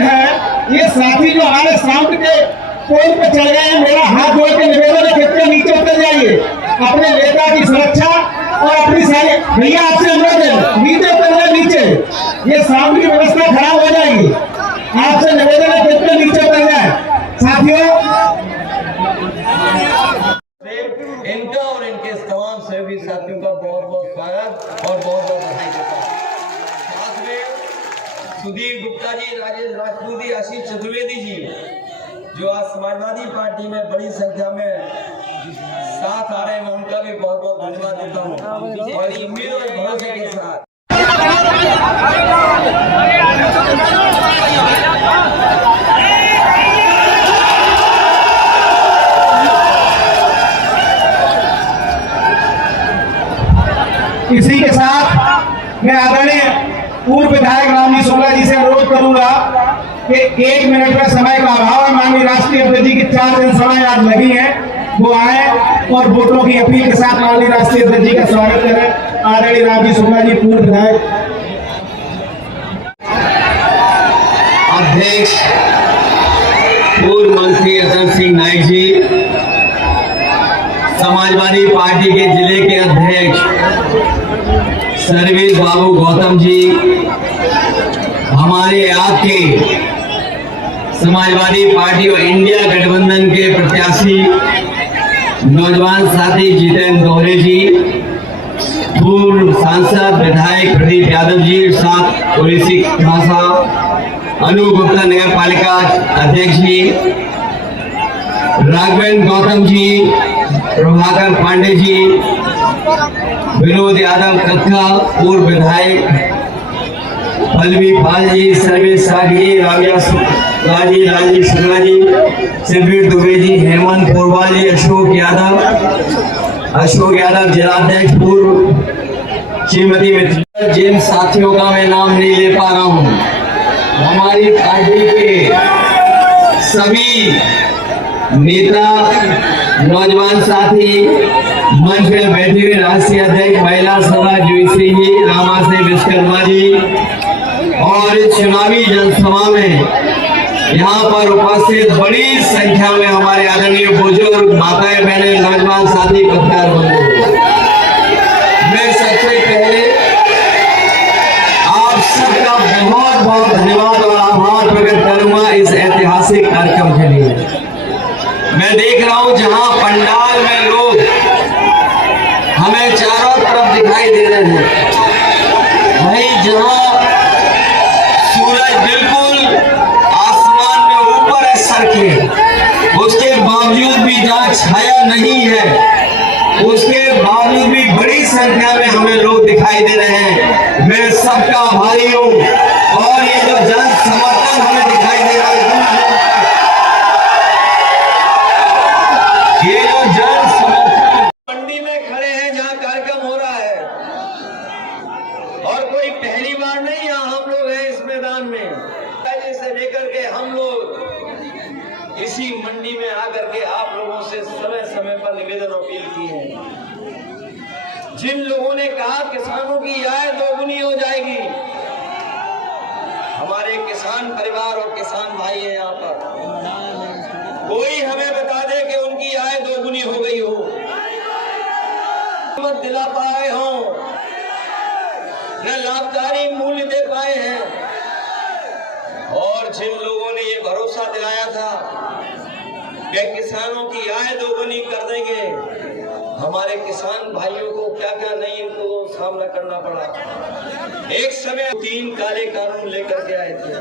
है ये साथी जो हमारे साउंड के पोल पे चढ़ गए हैं, मेरा हाथ जोड़ के निवेदन है कृपया नीचे उतर जाइए, अपने नेता की सुरक्षा और अपनी सारी भैया आपसे अनुरोध है नीचे उतर जाए, नीचे ये साउंड की व्यवस्था खराब हो जाएगी, आपसे निवेदन है कृपया नीचे उतर जाए। साथियों इनका और इनके तमाम सहयोगी साथियों का बहुत बहुत स्वागत और बहुत बहुत बधाई देता हूँ। साथ में सुधीर गुप्ता जी, राजेश राजपूत जी, आशीष चतुर्वेदी जी जो आज समाजवादी पार्टी में बड़ी संख्या में साथ आ रहे हैं, मैं उनका भी बहुत बहुत धन्यवाद देता हूँ और उम्मीद और भरोसे के साथ इसी के साथ मैं आदरणीय पूर्व विधायक रामजी शुक्ला जी से अनुरोध करूंगा कि 1 मिनट का समय का अभाव है, माननीय राष्ट्रीय अध्यक्ष जी की 4 जनसभाएं आज लगी हैं, वो आए और वोटरों की अपील के साथ माननीय राष्ट्रीय अध्यक्ष जी का स्वागत करें। आदरणीय रामजी शुक्ला जी पूर्व विधायक। अध्यक्ष पूर्व मंत्री अतल सिंह नाइक जी, समाजवादी पार्टी के जिले के अध्यक्ष सर्वेश बाबू गौतम जी, हमारे आपके समाजवादी पार्टी और इंडिया गठबंधन के प्रत्याशी नौजवान साथी जितेंद्र दोहरे जी, पूर्व सांसद विधायक प्रदीप यादव जी, साथ ओडिसी भाषा अनु गुप्ता नगर पालिका अध्यक्ष जी, राघवेंद्र गौतम जी, प्रभाकर पांडे जी, विनोद यादव कत्था पूर्व विधायक, पल्लवी पाल जी, सर्वेश सागी, रामिया शुक्ला जी, राजीव शुक्ला जी, शिववीर दुबे जी, हेमंत पोरवाल जी, अशोक यादव जिलाध्यक्ष पूर्व, श्रीमती मित्र, जिन साथियों का मैं नाम नहीं ले पा रहा हूँ, हमारी पार्टी के सभी नेता, नौजवान साथी, मंच में बैठे हुए राष्ट्रीय अध्यक्ष महिला सभा जोईश्री जी, रामाश्री विश्वकर्मा जी और चुनावी जनसभा में यहाँ पर उपस्थित बड़ी संख्या में हमारे आदरणीय बुजुर्ग, माताएं, बहनें, नौजवान साथी, पत्रकार बंधु, मैं सबसे पहले आप सबका बहुत बहुत धन्यवाद और आभार प्रकट करूंगा इस ऐतिहासिक कार्यक्रम के लिए। मैं देख रहा हूं जहां पंडाल में लोग हमें चारों तरफ दिखाई दे रहे हैं, वहीं जहां सूरज बिल्कुल आसमान में ऊपर है सर के, उसके बावजूद भी जहां छाया नहीं है, उसके बावजूद भी बड़ी संख्या में हमें लोग दिखाई दे रहे हैं। मैं सबका आभारी हूं और ये जो जन समर्थन हमें दिखाई दे रहा है, ये जो जन समर्थन मंडी में खड़े हैं जहां कार्यक्रम हो रहा है और कोई पहली बार नहीं यहाँ हम लोग हैं इस मैदान में, पहले से लेकर के हम लोग इसी मंडी में आकर के आप लोगों से समय समय पर निवेदन अपील की है। जिन लोगों ने कहा किसानों की आय दोगुनी हो जाएगी, हमारे किसान परिवार और किसान भाई है यहाँ पर, कोई हमें बता दे कि उनकी आय दोगुनी हो गई हो, मत दिला पाए हो, न लाभकारी मूल्य दे पाए हैं। और जिन लोगों ने ये भरोसा दिलाया था कि किसानों की आय दोगुनी कर देंगे, हमारे किसान भाइयों को क्या क्या नहीं इनको सामना करना पड़ा। एक समय 3 काले कानून लेकर के आए थे,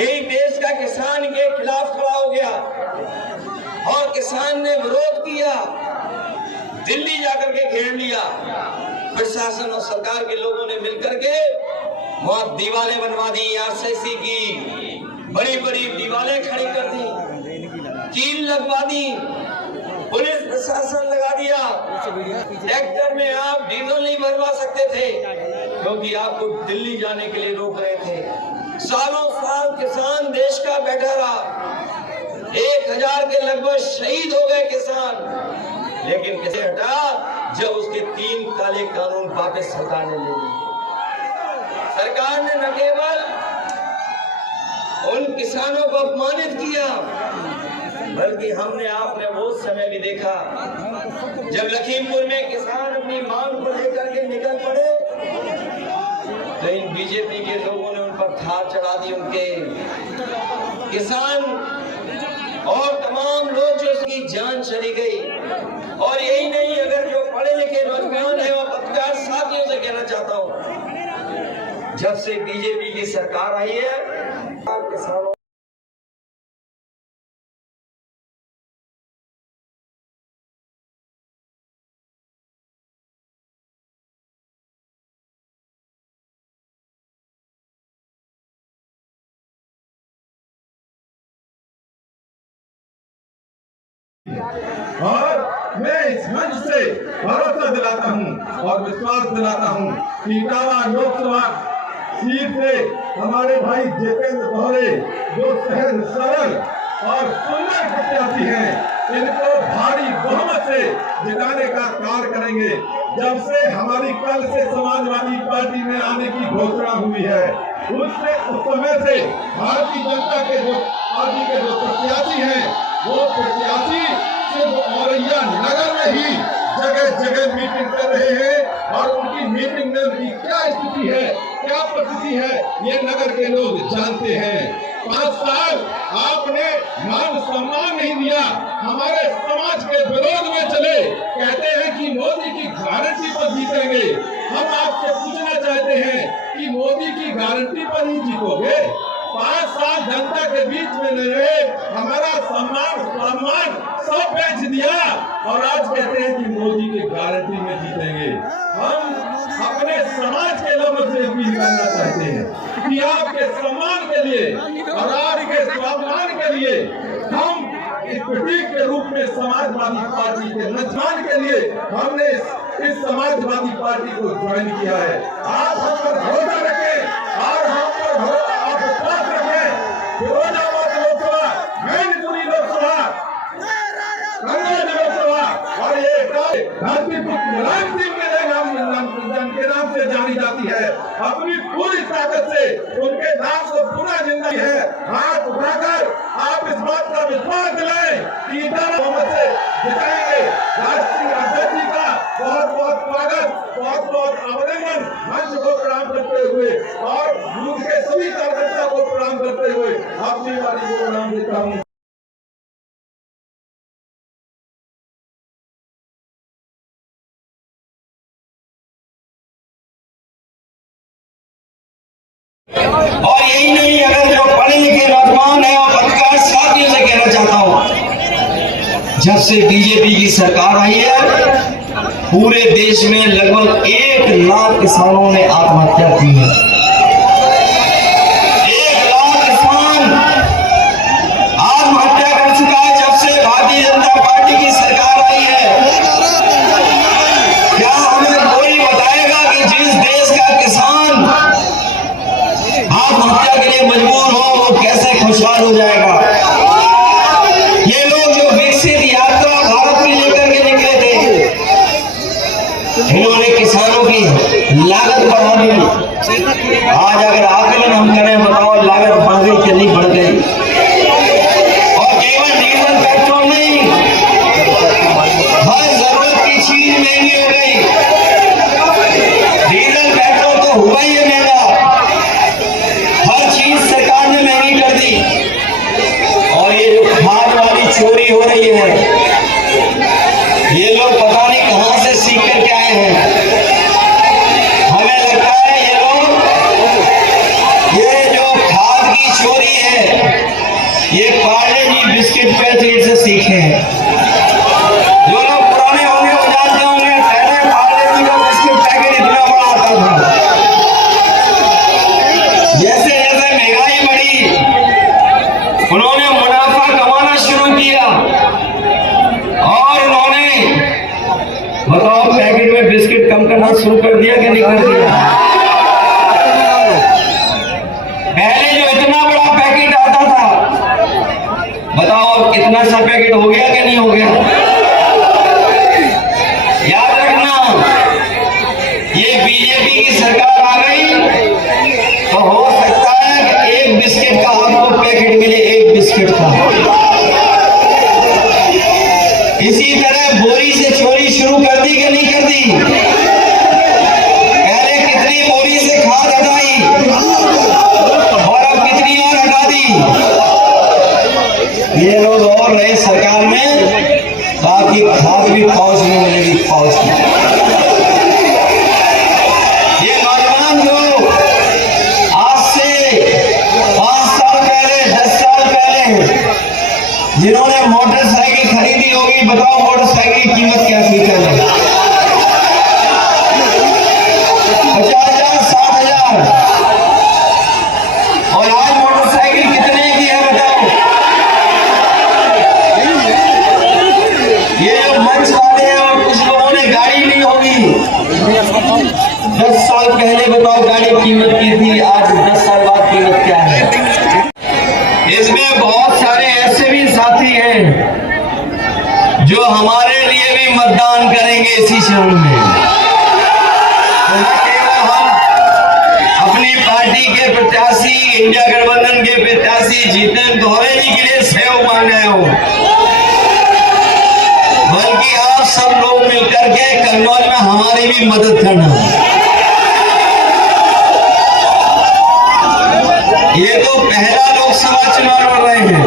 यही देश का किसान के खिलाफ खड़ा हो गया और किसान ने विरोध किया, दिल्ली जाकर के घेर लिया। प्रशासन और सरकार के लोगों ने मिलकर के वहां दीवारें बनवा दी, आरसीसी की बड़ी बड़ी दीवारें खड़ी कर दी, कील लगवा दी, पुलिस प्रशासन लगा दिया। ट्रैक्टर में आप डीजल नहीं भरवा सकते थे क्योंकि आपको दिल्ली जाने के लिए रोक रहे थे। सालों साल किसान देश का बैठा रहा, 1000 के लगभग शहीद हो गए किसान, लेकिन कैसे हटा जब उसके 3 काले कानून वापस सरकार ने ले लिए। सरकार ने न केवल किसानों को अपमानित किया, बल्कि हमने आपने वो समय भी देखा जब लखीमपुर में किसान अपनी मांग को लेकर के निकल पड़े, तो इन बीजेपी के लोगों ने उन पर धार चढ़ा दी। उनके किसान और तमाम लोग जो उसकी जान चली गई। और यही नहीं, अगर जो पढ़े लिखे नौजवान है और पत्रकार साथियों से कहना चाहता हूं, जब से बीजेपी की सरकार आई है किसानों और मैं इस मंच से भरोसा दिलाता हूं और विश्वास दिलाता हूं कि इटावा लोकसभा सीट से हमारे भाई जितेंद्र गौरे जो सहज सरल और सुंदर प्रत्याशी हैं, इनको भारी बहुमत से जिताने का कार्य करेंगे। जब से हमारी कल से समाजवादी पार्टी में आने की घोषणा हुई है, उस समय से भारतीय जनता के जो पार्टी के जो प्रत्याशी हैं, वो प्रत्याशी सिर्फ औरैया नगर में ही जगह जगह मीटिंग कर रहे हैं और उनकी मीटिंग में उनकी क्या स्थिति है, क्या परिस्थिति है, ये नगर के लोग जानते हैं। 5 साल आपने मान सम्मान नहीं दिया, हमारे समाज के विरोध में चले, कहते हैं कि मोदी की गारंटी पर जीतेंगे। हम आपसे पूछना चाहते हैं कि मोदी की गारंटी पर ही जीतोगे? 5 साल जनता के बीच में न रहे, हमारा सम्मान सब बेच दिया और आज कहते हैं कि मोदी की गारंटी में जीतेंगे। हम अपने समाज के लोगों से अपील करना चाहते हैं कि आपके सम्मान के लिए और आपके स्वाभिमान के लिए हम इस प्रतीक के रूप में समाजवादी पार्टी के नजमान के लिए हमने इस समाजवादी पार्टी को ज्वाइन किया है। आप हम पर भरोसा रखें और हम पर आप विश्वास रखें। फिरोजाबाद लोकसभा, मैनपुरी लोकसभा, कंगना लोकसभा और ये मुलायम सिंह के नाम से जानी जाती है। अपनी पूरी ताकत से उनके नाम को पूरा जिंदगी है। हाथ उठाकर आप इस बात का विश्वास दिलाएं कि बहुमत से जिताएंगे। राष्ट्रीय अध्यक्ष का बहुत बहुत स्वागत, बहुत बहुत अभिनंदन। मंच को प्रणाम करते हुए और बूथ के सभी कार्यकर्ता को प्रणाम करते हुए अपनी वाली को प्रणाम देता हूँ। और यही नहीं, अगर जो पढ़े लिखे नौजवान है और पत्रकार साथियों से कहना चाहता हूं, जब से बीजेपी की सरकार आई है, पूरे देश में लगभग 1 लाख किसानों ने आत्महत्या की है। 1 लाख किसान आत्महत्या कर चुका है जब से भारतीय जनता पार्टी की सरकार आई है। क्या हमें कोई बताएगा कि जिस देश का किसान आत्महत्या के लिए मजबूर हो, वो कैसे खुशहाल हो जाएगा? ये लोग जो विकसित यात्रा भारत की लेकर के निकले थे, इन्होंने किसानों की लागत बढ़ा दी। आज अगर आकलन हम करें, बताओ लागत बढ़ गई कि नहीं बढ़ गई? और केवल डीजल पेट्रोल नहीं, हर जरूरत की चीज महंगी हो गई। डीजल पेट्रोल तो हुआ ही है महंगा, हर चीज सरकार ने महंगी कर दी। और ये जो खाद वाली चोरी हो रही है, ये लोग पता नहीं कहां से सीख करके आए हैं। हमें लगता है ये जो खाद की चोरी है, ये पार्ले जी बिस्किट पैकेट से सीखे हैं। जो लोग पुराने होंगे वो जानते होंगे, पहले पार्ले जी का बिस्किट पैकेट इतना बड़ा आता था। जैसे जैसे महंगाई बढ़ी, उन्होंने मुनाफा कमाना शुरू किया और उन्होंने बताओ पैकेट में बिस्किट कम करना शुरू कर दिया कि नहीं कर दिया? पहले जो इतना बड़ा पैकेट आता था, बताओ कितना सा पैकेट हो गया कि नहीं हो गया? याद रखना, ये बीजेपी की सरकार आ गई तो हो सकता है कि एक बिस्किट का आपको पैकेट मिले। बेनिफिट था। इसी तरह बोरी से चोरी शुरू कर दी कि नहीं कर दी? पहले कितनी बोरी से खाद हटाई और अब कितनी और हटा दी। ये लोग और रहे सरकार में, बाकी खाद भी फौज में मिलेगी, फौज में। ये नौजवान लोग आज से 5 साल पहले, 10 साल पहले जिन्होंने मोटरसाइकिल खरीदी होगी, बताओ मोटरसाइकिल की कीमत क्या थी पहले? 50,000, 60,000। और आज मोटरसाइकिल कितने की है बताओ? ये जो मंच वाले हैं और कुछ लोगों ने गाड़ी ली होगी, 10 साल पहले बताओ गाड़ी कीमत की थी, आज 10 साल बाद कीमत क्या है? इसमें बहुत सारे ऐसे भी साथी हैं जो हमारे लिए भी मतदान करेंगे इसी चरण में। तो न केवल हम अपनी पार्टी के प्रत्याशी, इंडिया गठबंधन के प्रत्याशी जितेंद्र दोहरे जी के लिए सहयोग मांग रहे हो, बल्कि आप सब लोग मिलकर के कन्नौज में हमारी भी मदद करना। ये तो पहला लोकसभा चुनाव लड़ रहे हैं,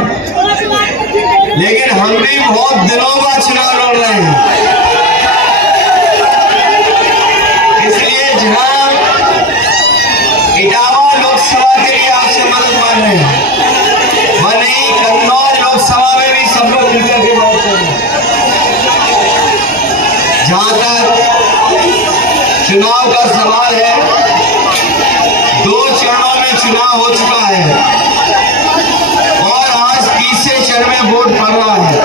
लेकिन हम भी बहुत दिनों बाद चुनाव लड़ रहे हैं। इसलिए जहां इटावा लोकसभा के लिए आपसे मदद मांग रहे हैं, वहीं कन्नौज लोकसभा में भी सब लोग मिलकर के मदद करें। जहां तक चुनाव का सवाल है, 2 चरणों में चुनाव हो चुका है और आज तीसरे चरण में वोट पड़ रहा है।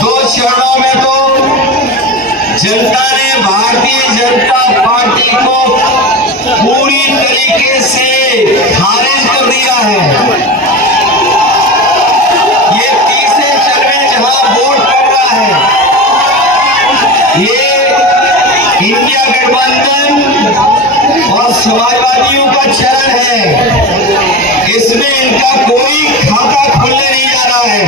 2 चरणों में तो जनता ने भारतीय जनता पार्टी को पूरी तरीके से खारिज कर दिया है। ये तीसरे चरण में जहां वोट पड़ रहा है, ये इंडिया गठबंधन और समाजवादियों का चरण है। इसमें इनका कोई खाता खुलने नहीं जा रहा है।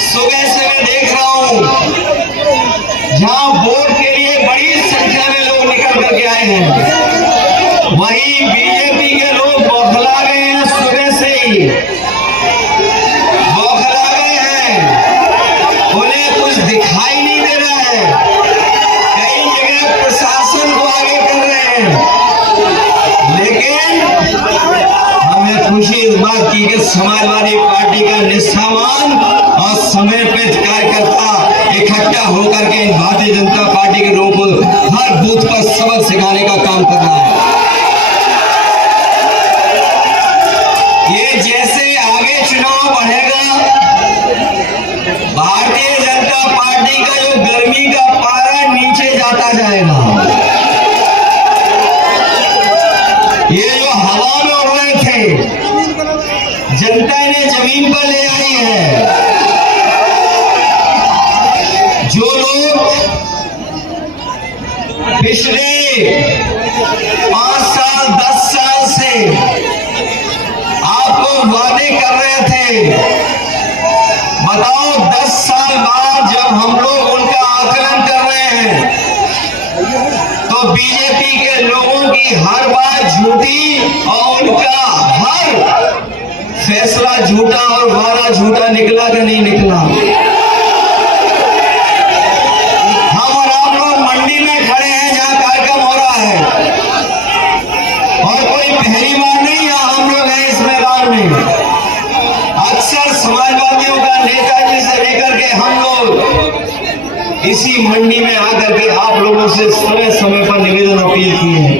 सुबह से मैं देख रहा हूं जहां वोट के लिए बड़ी संख्या में लोग निकल करके आए हैं, वहीं बीजेपी के लोग बौखला गए हैं। सुबह से ही बौखला गए हैं, उन्हें कुछ दिखाई नहीं दे रहा है। कई जगह प्रशासन को आगे कर रहे हैं, लेकिन हमें खुशी इस बात की कि समाजवादी पार्टी का निष्ठावान और समय पे कार्यकर्ता इकट्ठा होकर के इन भारतीय जनता पार्टी के लोगों को हर बूथ पर सबक सिखाने का काम कर रहा है। ये जैसे आगे चुनाव बढ़ेगा, भारतीय जनता पार्टी का जो गर्मी का पारा नीचे जाता जाएगा। ये जो हवा में उड़ रहे थे, जनता ने जमीन पर ले आई है। जो लोग पिछले 5 साल 10 साल से आपको वादे कर रहे थे, बताओ 10 साल बाद जब हम लोग उनका आकलन कर रहे हैं, तो बीजेपी के लोगों की हर बात झूठी और उनका हर फैसला झूठा और वादा झूठा निकला कि नहीं निकला? हम और आप लोग मंडी में खड़े हैं जहां कार्यक्रम हो रहा है, और कोई पहली बार नहीं यहाँ हम लोग हैं इस मैदान में। अक्सर समाजवादियों का नेताजी से लेकर के हम लोग इसी मंडी में आकर के आप लोगों से समय समय पर निवेदन अपील किए हैं।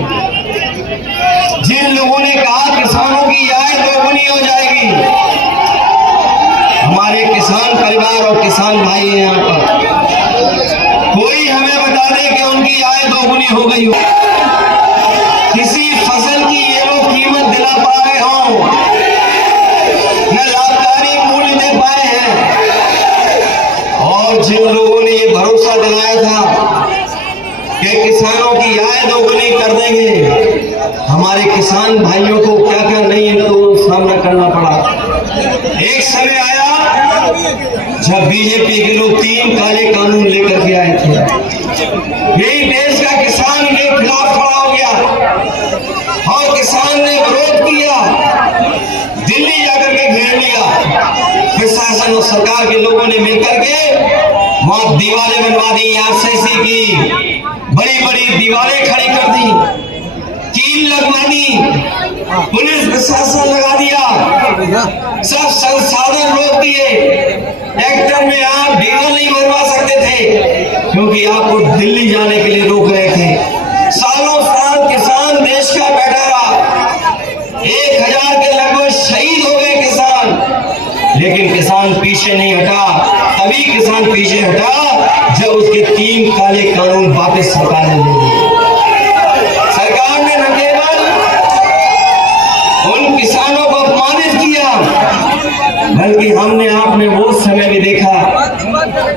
जिन लोगों ने कहा किसानों की आय दोगुनी हो जाएगी, हमारे किसान परिवार और किसान भाई हैं यहाँ पर, कोई हमें बता दे कि उनकी आय दोगुनी हो गई हो, किसी फसल की ये लोग कीमत दिला पाए हो, न लाभकारी मूल्य दे पाए हैं। और जिन लोगों ने ये भरोसा दिलाया था कि किसानों की आय दोगुनी कर देंगे, हमारे किसान भाइयों को क्या क्या नहीं इनको सामना करना पड़ा। एक समय आया जब बीजेपी के लोग 3 काले कानून लेकर के आए थे। यही देश का किसान के खिलाफ खड़ा हो गया और किसान ने विरोध किया, दिल्ली जाकर के घेर लिया। प्रशासन और सरकार के लोगों ने मिलकर के वहां दीवारें बनवा दी, आरसीसी की बड़ी बड़ी दीवारें खड़ी कर दी, कील लगवा दी, पुलिस प्रशासन लगा दिया, सब संसाधन रोक दिए। ट्रैक्टर में आप डीजल नहीं भरवा सकते थे क्योंकि आपको दिल्ली जाने के लिए रोक रहे थे। सालों साल किसान देश का बैठा रहा, 1000 के लगभग शहीद हो गए किसान, लेकिन किसान पीछे नहीं हटा। तभी किसान पीछे हटा जब उसके 3 काले कानून वापस सरकार ने ले लिए। सरकार ने न केवल उन किसानों को अपमानित किया, बल्कि हमने आपने वो समय भी देखा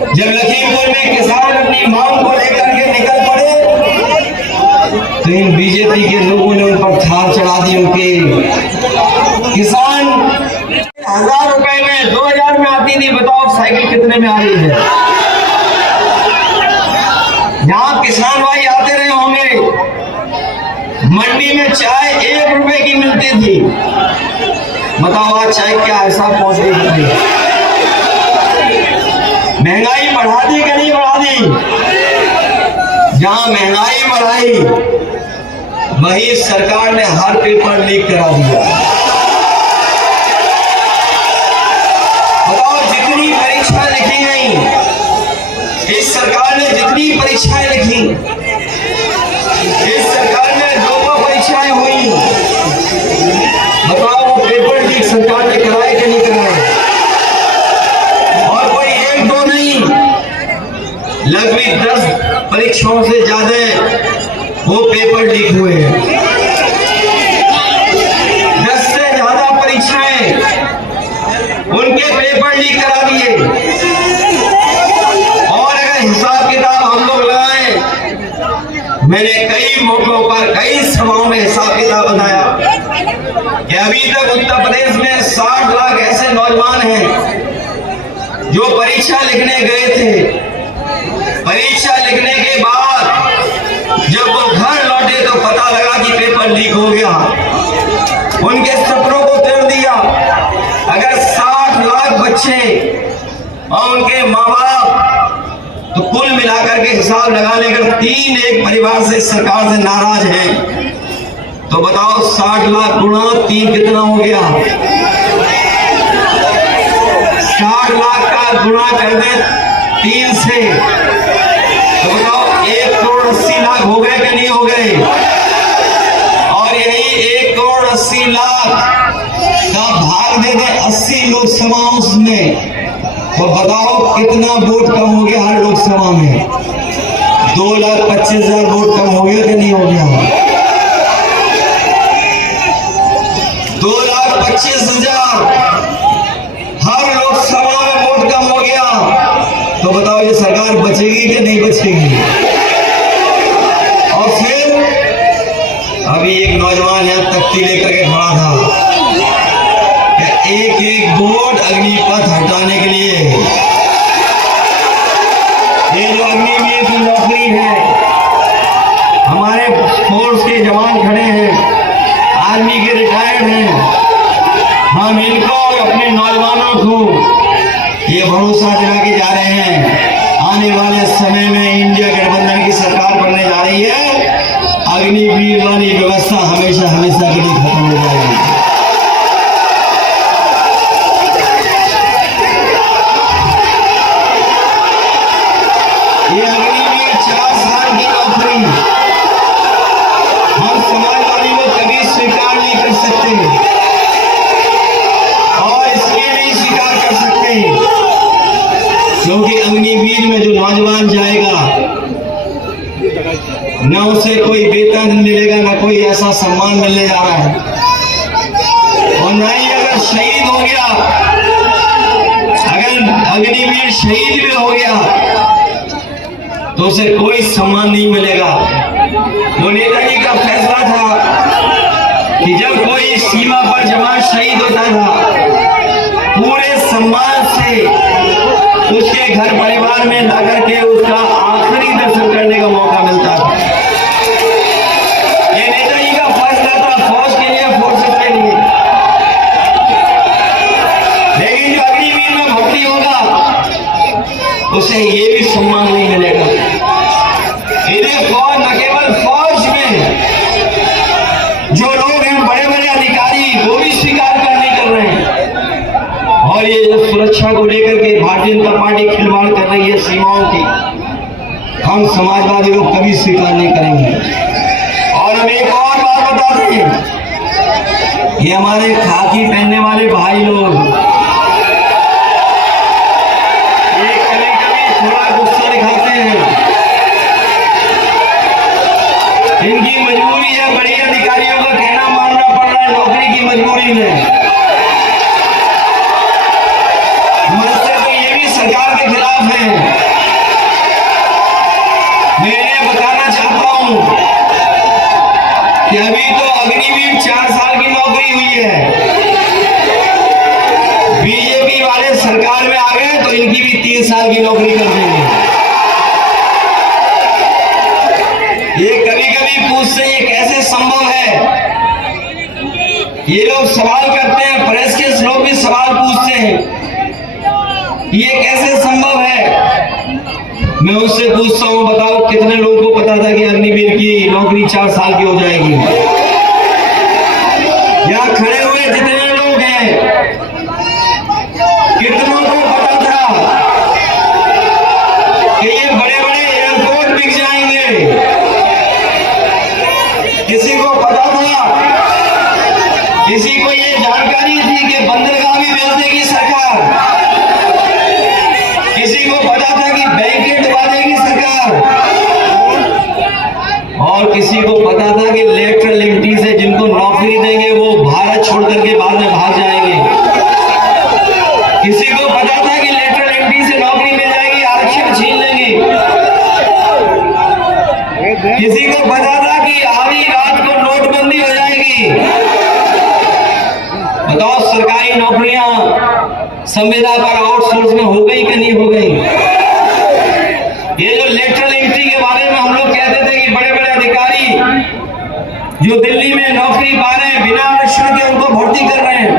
जब लखीमपुर में किसान अपनी मांग को लेकर के निकल पड़े तो इन बीजेपी के लोगों ने उन पर थार चढ़ा दी। उनके किसान 1000 रुपए में 2000 में आती थी, बताओ साइकिल कितने में आ रही है। यहाँ किसान भाई आते रहे होंगे, मंडी में चाय 1 रुपए की मिलती थी, बताओ आज चाय क्या ऐसा पहुंच गई। महंगाई बढ़ा दी कि नहीं बढ़ा दी। जहां महंगाई बढ़ाई वही सरकार ने हर पेपर लीक करा दिया। बताओ जितनी परीक्षा लिखी गई, इस सरकार ने जितनी परीक्षाएं लिखी, इस सरकार ने जो परीक्षाएं हुई, बताओ वो पेपर लीक सरकार ने कराए कि नहीं कराए। और कोई 1-2 नहीं, लगभग 10 परीक्षाओं से ज्यादा वो पेपर लीक हुए हैं। 10 से ज्यादा परीक्षाएं उनके पेपर लीक करा दिए। और अगर हिसाब किताब हम लोग लगाएं, मैंने कई मौकों पर कई सभाओं में हिसाब किताब बताया कि अभी तक उत्तर प्रदेश में 60 लाख ऐसे नौजवान हैं जो परीक्षा लिखने गए थे। परीक्षा लिखने के बाद जब वो घर लौटे तो पता लगा कि पेपर लीक हो गया, उनके सपनों को तोड़ दिया। अगर 60 लाख बच्चे और उनके माँ बाप तो कुल मिलाकर के हिसाब लगा लेकर 3 एक परिवार से सरकार से नाराज हैं, तो बताओ 60 लाख गुणा 3 कितना हो गया। 60 लाख का गुणा कर दे 3 से तो बताओ 1,80,00,000 हो गए कि नहीं हो गए। और यही 1,80,00,000 का भाग दे दे 80 लोकसभा में तो बताओ कितना वोट कम हो गया हर लोकसभा में। 2,25,000 वोट कम हो गया कि नहीं हो गया। 2,25,000 हर लोकसभा में वोट कम हो गया, तो बताओ ये सरकार बचेगी कि नहीं बचेगी। और फिर अभी एक नौजवान यहाँ तख्ती लेकर के खड़ा था, एक वोट अग्निपथ हटाने के लिए। ये जो अग्निवीर की नौकरी है, हमारे फोर्स के जवान खड़े हैं, आर्मी के रिटायर्ड हैं, हम इनको और अपने नौजवानों को ये भरोसा दिला के जा रहे हैं, आने वाले समय में इंडिया गठबंधन की सरकार बनने जा रही है, अग्निवीर वाली व्यवस्था हमेशा हमेशा के लिए खत्म हो जाएगी। ये अग्निवीर 4 साल की नौकरी हम समाजवादी लोग कभी स्वीकार नहीं कर सकते और इसलिए नहीं स्वीकार कर सकते क्योंकि अग्निवीर में जो नौजवान जाएगा न उसे कोई वेतन मिलेगा, न कोई ऐसा सम्मान मिलने जा रहा है, और न ही अगर शहीद हो गया, अगर अग्निवीर शहीद भी हो गया तो उसे कोई सम्मान नहीं मिलेगा। वो नेताजी का फैसला था कि जब कोई सीमा पर जवान शहीद होता था, पूरे सम्मान से उसके घर परिवार में लाकर के उसका आखिरी दर्शन करने का मौका मिलता था। ये नेताजी का फैसला था, फौज के लिए, फोर्सेस के लिए। लेकिन जो अग्निवीर में भर्ती होगा उसे ये भी सम्मान नहीं मिलेगा। इन्हें फौज, न केवल फौज में जो लोग हैं बड़े बड़े अधिकारी, वो भी स्वीकार नहीं कर रहे हैं। और ये जो सुरक्षा को लेकर के भारतीय जनता पार्टी खिलवाड़ कर रही है सीमाओं की, हम समाजवादी लोग कभी स्वीकार नहीं करेंगे। और हम एक और बात बता दें, ये हमारे खाकी पहनने वाले भाई लोग ये कभी कभी थोड़ा गुस्सा दिखाते हैं। इनकी मजबूरी है, बड़े अधिकारियों का कहना मानना पड़ रहा है नौकरी की मजबूरी में। सरकार के खिलाफ है। मैं ये बताना चाहता हूं कि अभी तो अग्निवीर 4 साल की नौकरी हुई है। बीजेपी वाले सरकार में आ गए तो इनकी भी 3 साल की नौकरी कर देंगे। ये कभी कभी पूछते हैं ये कैसे संभव है। ये लोग सवाल करते हैं, प्रेस के लोग भी सवाल पूछते हैं ये कैसे संभव है। मैं उससे पूछता हूं, बताओ कितने लोगों को पता था कि अग्निवीर की नौकरी 4 साल की हो जाएगी। यहां खड़े हुए जितने लोग हैं, कितनों को पता था कि ये बड़े बड़े एयरपोर्ट बिक जाएंगे। किसी को पता था, किसी को ये जानकारी थी कि बंदरगाह भी बेच देगी सरकार। किसी को पता था कि बैंकें डुबा देगी सरकार। और किसी को पता था कि लेटरल एंट्री से जिनको नौकरी देंगे वो भारत छोड़ करके बाद में भाग जाएंगे। किसी को पता था कि लेटरल एंट्री से नौकरी मिल जाएगी, आरक्षण छीन लेंगे। किसी को पता था कि आधी रात को नोटबंदी हो जाएगी। बताओ सरकारी नौकरियां संविदा पर आउटसोर्स में हो गई कि नहीं हो गई। ये जो लेटरल एंट्री के बारे में हम लोग कहते थे कि बड़े बड़े अधिकारी जो दिल्ली में नौकरी पा रहे हैं बिना आरक्षण के उनको भर्ती कर रहे हैं,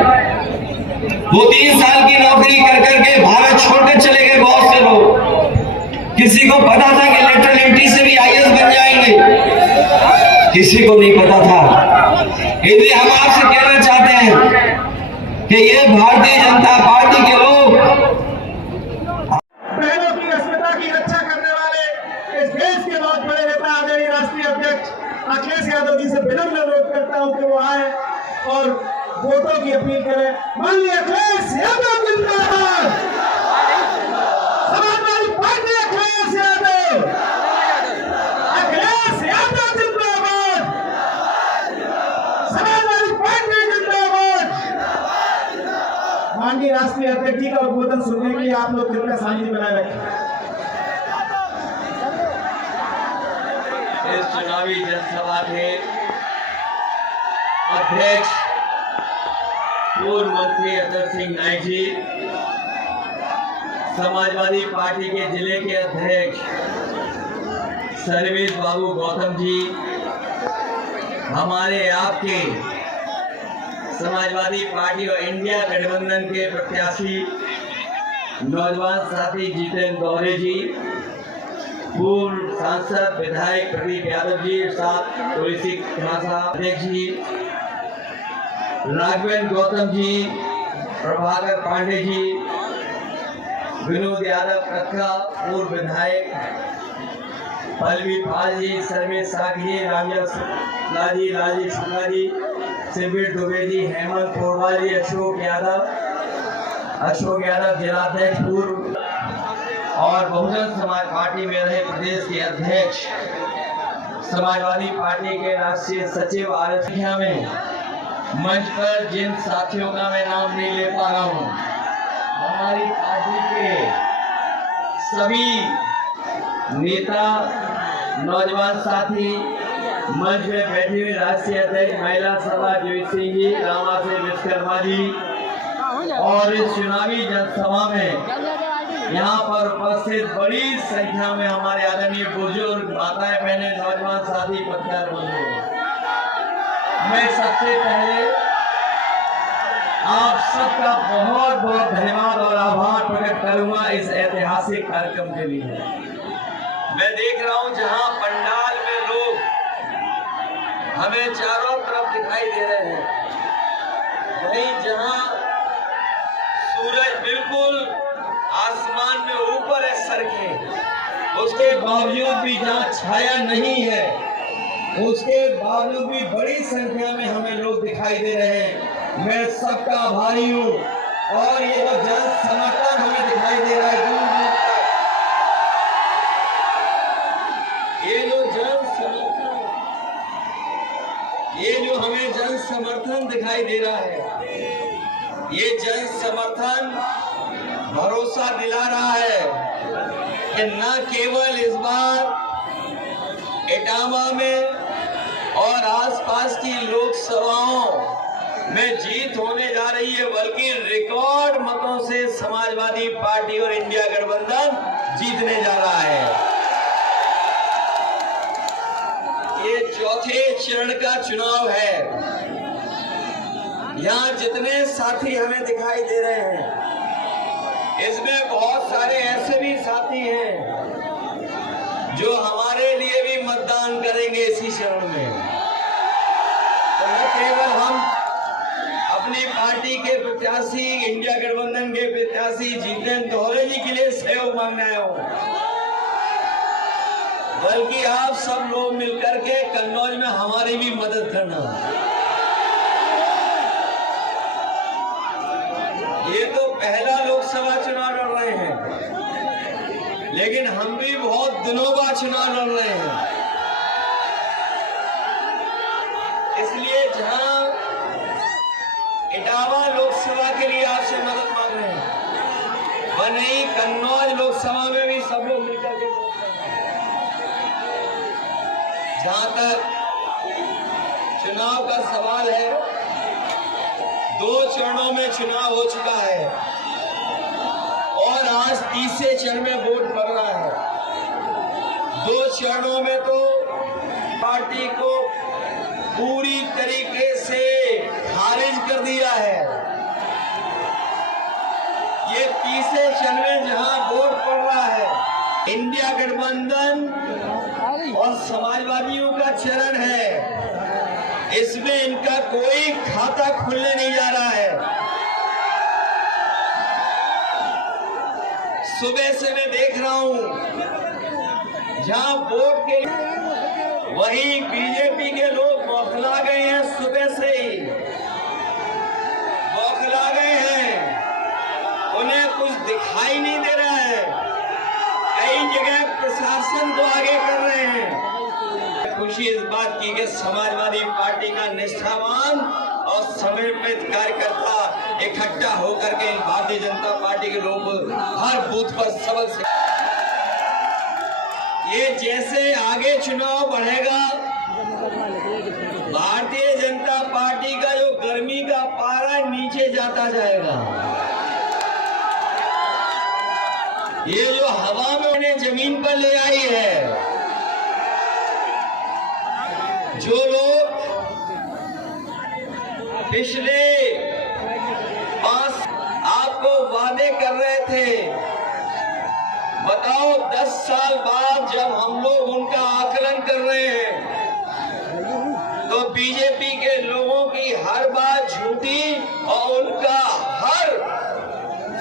वो 3 साल की नौकरी कर करके भारत छोड़कर चले गए बहुत से लोग। किसी को पता था कि लेटरल एंट्री से भी आईएएस बन जाएंगे, किसी को नहीं पता था। इसलिए हम आपसे कहना चाहते हैं कि ये भारतीय जनता पार्टी के लोग बहनों की अस्मिता की रक्षा करने वाले इस देश के बहुत बड़े नेता आदरणीय राष्ट्रीय अध्यक्ष अखिलेश यादव जी से विनम्र अनुरोध करता हूं कि वो आए और वोटों की अपील करें। माननीय अखिलेश यादव जिंदाबाद, समाजवादी पार्टी अखिलेश यादव, अखिलेश यादव जिंदाबाद, समाजवादी पार्टी जिंदाबाद। माननीय राष्ट्रीय अध्यक्ष जी का उद्बोधन सुनने के लिए आप लोग कृपया शांति बनाए रखें। इस चुनावी जनसभा के अध्यक्ष पूर्व मंत्री अतर सिंह नाइक जी, समाजवादी पार्टी के जिले के अध्यक्ष सर्वेश बाबू गौतम जी, हमारे आपके समाजवादी पार्टी और इंडिया गठबंधन के प्रत्याशी नौजवान साथी जितेंद्र दोहरे जी, पूर्व सांसद विधायक प्रदीप यादव जी, साथ तुलसी अध्यक्ष जी, राघवेंद्र गौतम जी, प्रभाकर पांडे जी, विनोद यादव कक्का, पूर्व विधायक पल्लवी पाल जी, सर्वेश साखी, रामजस लाजी, राजेश शुक्ला जी, शिविर दुबे जी, हेमंत पोरवाल जी, अशोक यादव जिलाध्यक्ष पूर्व और बहुजन समाज पार्टी में रहे प्रदेश के अध्यक्ष, समाजवादी पार्टी के राष्ट्रीय सचिव आर संख्या में मंच पर जिन साथियों का मैं नाम नहीं ले पा रहा हूँ, हमारी पार्टी के सभी नेता, नौजवान साथी, मंच में बैठी हुई राष्ट्रीय अध्यक्ष महिला सभा ज्योति सिंह जी, रामा से विश्वकर्मा जी और इस चुनावी जनसभा में यहाँ पर उपस्थित बड़ी संख्या में हमारे आदरणीय बुजुर्ग, माताएं, बहनें, नौजवान साथी, पत्रकार बंधु, मैं सबसे पहले आप सबका बहुत बहुत धन्यवाद और आभार प्रकट करूंगा इस ऐतिहासिक कार्यक्रम के लिए। मैं देख रहा हूं जहां पंडाल में लोग हमें चारों तरफ दिखाई दे रहे हैं, वहीं जहां सूरज बिल्कुल आसमान में ऊपर है सर के, उसके बावजूद भी जहां छाया नहीं है, उसके बावजूद भी बड़ी संख्या में हमें लोग दिखाई दे रहे हैं। मैं सबका आभारी हूँ। और ये जो जन समर्थन हमें दिखाई दे रहा है दूर दूर तक, ये जो हमें जन समर्थन दिखाई दे रहा है, ये जन समर्थन भरोसा दिला रहा है कि न केवल इस बार इटावा में और आसपास की लोकसभाओं में जीत होने जा रही है, बल्कि रिकॉर्ड मतों से समाजवादी पार्टी और इंडिया गठबंधन जीतने जा रहा है। ये चौथे चरण का चुनाव है। यहाँ जितने साथी हमें दिखाई दे रहे हैं, इसमें बहुत सारे ऐसे भी साथी हैं जो हमारे लिए भी मतदान करेंगे इसी चरण में। तो न केवल हम अपनी पार्टी के प्रत्याशी, इंडिया गठबंधन के प्रत्याशी जितेंद्र दोहरे जी के लिए सहयोग मांगने आए हो, बल्कि आप सब लोग मिलकर के कन्नौज में हमारी भी मदद करना। ये तो पहला लोकसभा चुनाव लड़ रहे हैं, लेकिन हम भी बहुत दिनों बाद चुनाव लड़ रहे हैं। इसलिए जहां इटावा लोकसभा के लिए आपसे मदद मांग रहे हैं, वहीं कन्नौज लोकसभा में भी सब लोग मिलकर के जहां तक चुनाव का सवाल है, 2 चरणों में चुनाव हो चुका है और आज तीसरे चरण में वोट पड़ रहा है। 2 चरणों में तो पार्टी को पूरी तरीके से खारिज कर दिया है। ये तीसरे चरण में जहां वोट पड़ रहा है, इंडिया गठबंधन और समाजवादियों का चरण है, इसमें इनका कोई खाता खुलने नहीं जा रहा है। सुबह से मैं देख रहा हूं जहां वोट के वहीं बीजेपी के लोग बौखला गए हैं, सुबह से ही बौखला गए हैं, उन्हें कुछ दिखाई नहीं दे रहा है। कई जगह प्रशासन को आगे कर रहे हैं। खुशी इस बात की कि समाजवादी पार्टी का निष्ठावान और समर्पित कार्यकर्ता इकट्ठा होकर के भारतीय जनता पार्टी के लोग हर बूथ पर सबक से ये जैसे आगे चुनाव बढ़ेगा, भारतीय जनता पार्टी का जो गर्मी का पारा नीचे जाता जाएगा। ये जो हवा में उन्हें जमीन पर ले आई है, जो लोग पिछले 5 आपको वादे कर रहे थे, बताओ 10 साल बाद जब हम लोग उनका आकलन कर रहे हैं, तो बीजेपी के लोगों की हर बात झूठी और उनका हर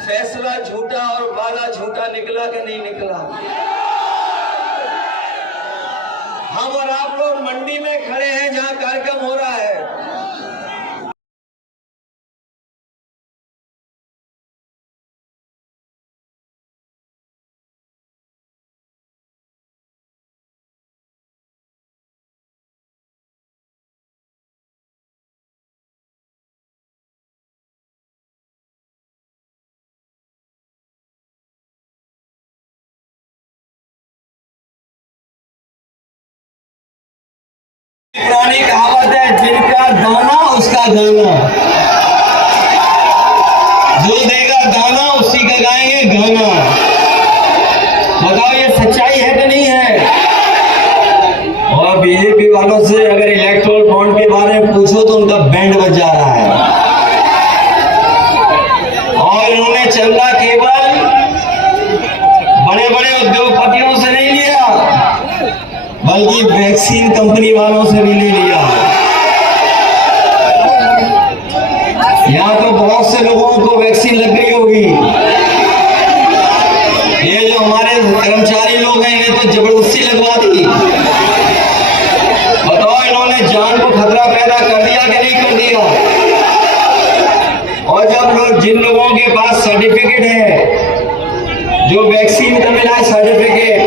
फैसला झूठा और वादा झूठा निकला कि नहीं निकला। हम और आप लोग मंडी में खड़े हैं जहां कार्यक्रम हो रहा है, पुरानी कहावत है, जिनका दाना उसका गाना। जो देगा दाना उसी का गाएंगे गाना। बताओ ये सच्चाई है कि नहीं है? और बीजेपी वालों से अगर इलेक्टोरल बॉन्ड के बारे में पूछो तो उनका बैंड बज जा रहा है। और इन्होंने चंदा केवल बड़े बड़े उद्योगपतियों से नहीं लिया, बल्कि वैक्सीन कंपनी वालों से भी ले लिया। यहाँ तो बहुत से लोगों को वैक्सीन लग गई होगी। ये जो हमारे कर्मचारी लोग हैं इन्हें तो जबरदस्ती लगवा दी। बताओ इन्होंने जान को खतरा पैदा कर दिया कि नहीं कर दिया? और जब जिन लोगों के पास सर्टिफिकेट है, जो वैक्सीन का मिला है सर्टिफिकेट,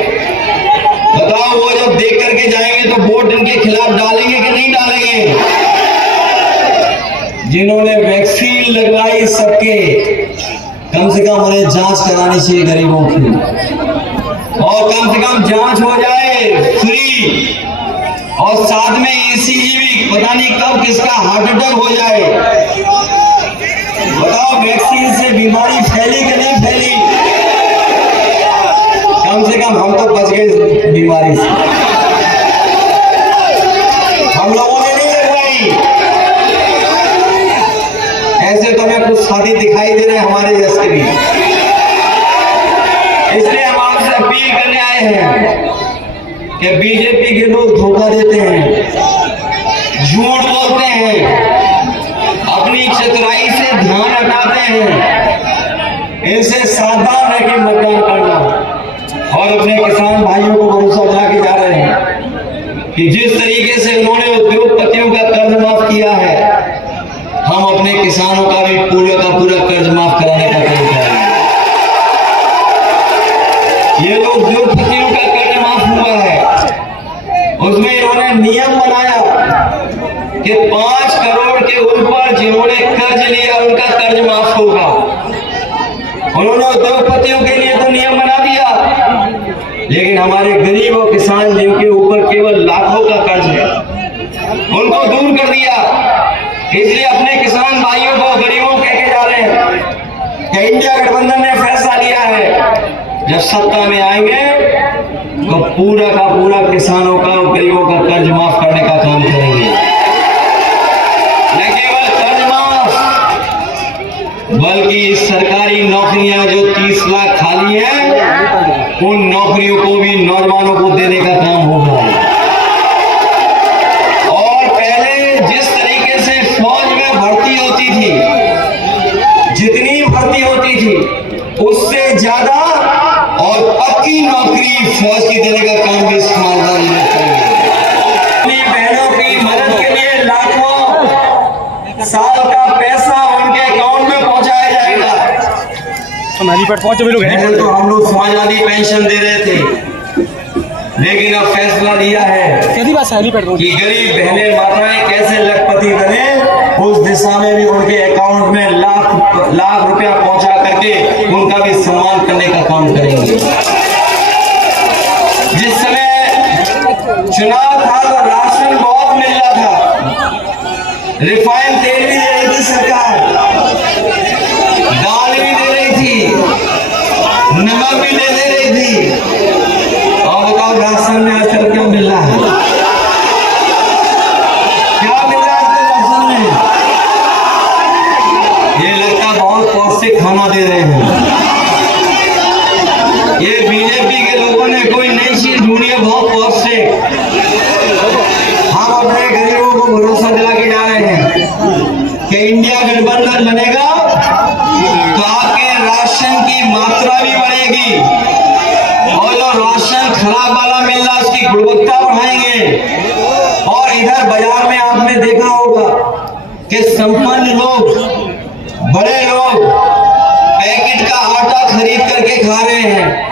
बताओ वो जब देख करके जाएंगे तो वोट इनके खिलाफ डालेंगे कि नहीं डालेंगे? जिन्होंने वैक्सीन लगवाई सबके, कम से कम उन्हें जांच करानी चाहिए गरीबों की, और कम से कम जांच हो जाए फ्री, और साथ में ईसीजी भी, पता नहीं कब किसका हार्ट अटैक हो जाए। बताओ वैक्सीन से बीमारी फैली कि नहीं फैली? कम से कम हम तो बच गए बीमारी से। हम लोगों ने नहीं लगवाई। ऐसे तो हमें कुछ साथी दिखाई दे रहे हैं हमारे यश के भी। इसलिए हम आपसे अपील करने आए हैं कि बीजेपी के लोग धोखा देते हैं, झूठ बोलते हैं, अपनी चतुराई से ध्यान हटाते हैं। इनसे सावधान रह के मतदान करना, और अपने किसान भाइयों को भरोसा दिला के जा रहे हैं कि जिस तरीके से उन्होंने उद्योगपतियों का कर्ज माफ किया है, हम अपने किसानों का भी पूरा का पूरा कर्ज माफ कराने का काम करेंगे। ये लोग उद्योगपतियों का कर्ज माफ हुआ है, उसमें इन्होंने नियम बनाया कि 5 करोड़ के ऊपर जिन्होंने कर्ज लिया उनका कर्ज माफ होगा। उन्होंने उद्योगपतियों के लिए तो नियम बना दिया, लेकिन हमारे गरीब और किसान जिनके ऊपर केवल लाखों का कर्ज है, उनको दूर कर दिया। इसलिए अपने किसान भाइयों को, गरीबों को कह के जा रहे हैं कि इंडिया गठबंधन ने फैसला लिया है, जब सत्ता में आएंगे तो पूरा का पूरा किसानों का और गरीबों का कर्ज माफ करने का काम करेंगे। न केवल कर्ज माफ, बल्कि सरकारी नौकरियां जो 30 लाख खाली हैं, उन नौकरियों को भी नौजवानों को देने का काम होगा। और पहले जिस तरीके से फौज में भर्ती होती थी, जितनी भर्ती होती थी उससे ज्यादा और पक्की नौकरी फौज की देने का काम भी ईमानदारी से करेंगे। अपनी बहनों की मदद के लिए लाखों साल का पैसा उनके अकाउंट में पहुंचाया जाएगा। पहुंचे भी लोग हैं तो हम लोग समाजवादी पेंशन दे रहे थे, लेकिन अब फैसला लिया है कि गरीब बहनें माताएं कैसे लखपति बने, उस दिशा में भी उनके अकाउंट में लाख रुपया पहुंचा करके उनका भी सम्मान करने का काम करेंगे। जिस समय चुनाव था तो राशन बहुत मिल रहा था, रिफाइंड तेल भी दे रही थी सरकार, दाल भी दे रही थी, नमक भी दे रही थी। और बताओ राशन में आजकल क्या मिल रहा है? क्या मिल रहा है राशन में? ये लगता बहुत पौष्टिक खाना दे रहे हैं। ये बीजेपी के लोगों ने कोई नई चीज ढूंढी है, बहुत पौष्टिक। हम अपने गरीबों को भरोसा दिला के जा रहे हैं कि इंडिया गठबंधन बनेगा तो आपके राशन की मात्रा भी बढ़ेगी, और जो राशन खराब वाला मिल रहा है उसकी गुणवत्ता बढ़ाएंगे। और इधर बाजार में आपने देखा होगा कि संपन्न लोग, बड़े लोग पैकेट का आटा खरीद करके खा रहे हैं।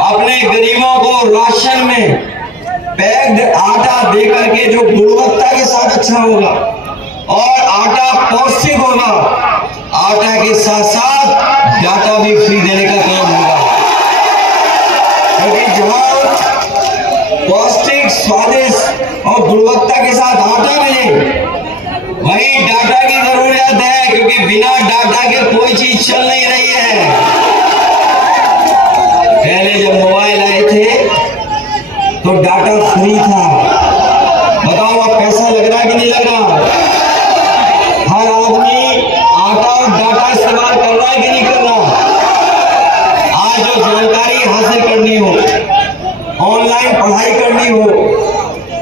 अपने गरीबों को राशन में पैक्ड आटा दे करके जो गुणवत्ता के साथ अच्छा होगा और आटा पौष्टिक होगा, आटा के साथ साथ डाटा भी फ्री देने का काम होगा। क्योंकि जहां पौष्टिक स्वादिष्ट और गुणवत्ता के साथ आटा मिले, वही डाटा की जरूरत है, क्योंकि बिना डाटा के कोई चीज चल नहीं रही है। पहले जब मोबाइल आए थे तो डाटा फ्री था, बताओ अब पैसा लग रहा कि नहीं लग रहा? हर आदमी आटा और डाटा इस्तेमाल कर रहा है कि नहीं कर रहा? आज जो जानकारी हासिल करनी हो, ऑनलाइन पढ़ाई करनी हो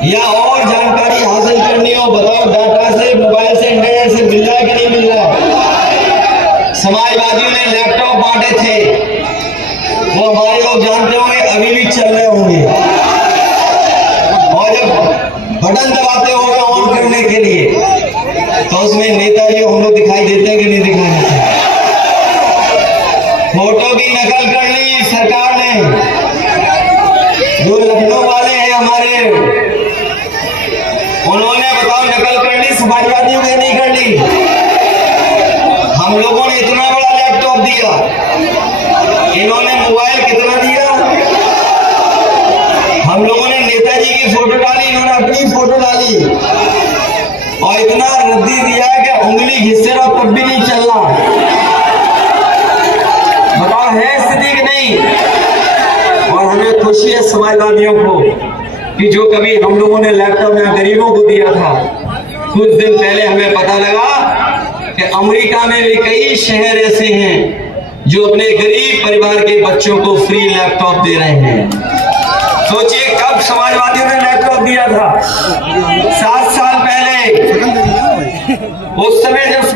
या और जानकारी हासिल करनी हो, बताओ डाटा से, मोबाइल से, इंटरनेट से मिल रहा है कि नहीं मिल रहा है? समाजवादियों ने लैपटॉप बांटे थे, वो हमारे लोग जानते होंगे, अभी भी चल रहे होंगे। और जब बटन दबाते होंगे ऑन करने के लिए, तो उसमें नेताजी हम लोग दिखाई देते हैं कि नहीं दिखाई देते? फोटो की नकल कर ली सरकार ने। जो लखनऊ वाले हैं हमारे, उन्होंने बताओ नकल कर ली, समाजवादियों ने नहीं कर ली। हम लोगों ने इतना बड़ा लैपटॉप दिया, इन्होंने मोबाइल कितना दिया? हम लोगों ने नेताजी की फोटो डाली, इन्होंने अपनी फोटो डाली, और इतना रद्दी दिया कि उंगली घिसे रहो तब भी नहीं चल रहा। बताओ है स्थिति कि नहीं? और हमें खुशी है समाजवादियों को कि जो कभी हम लोगों ने लैपटॉप यहाँ गरीबों को दिया था, कुछ दिन पहले हमें पता लगा कि अमेरिका में भी कई शहर ऐसे हैं जो अपने गरीब परिवार के बच्चों को फ्री लैपटॉप दे रहे हैं। सोचिए कब समाजवादियों ने लैपटॉप दिया था? 7 साल पहले। उस समय जब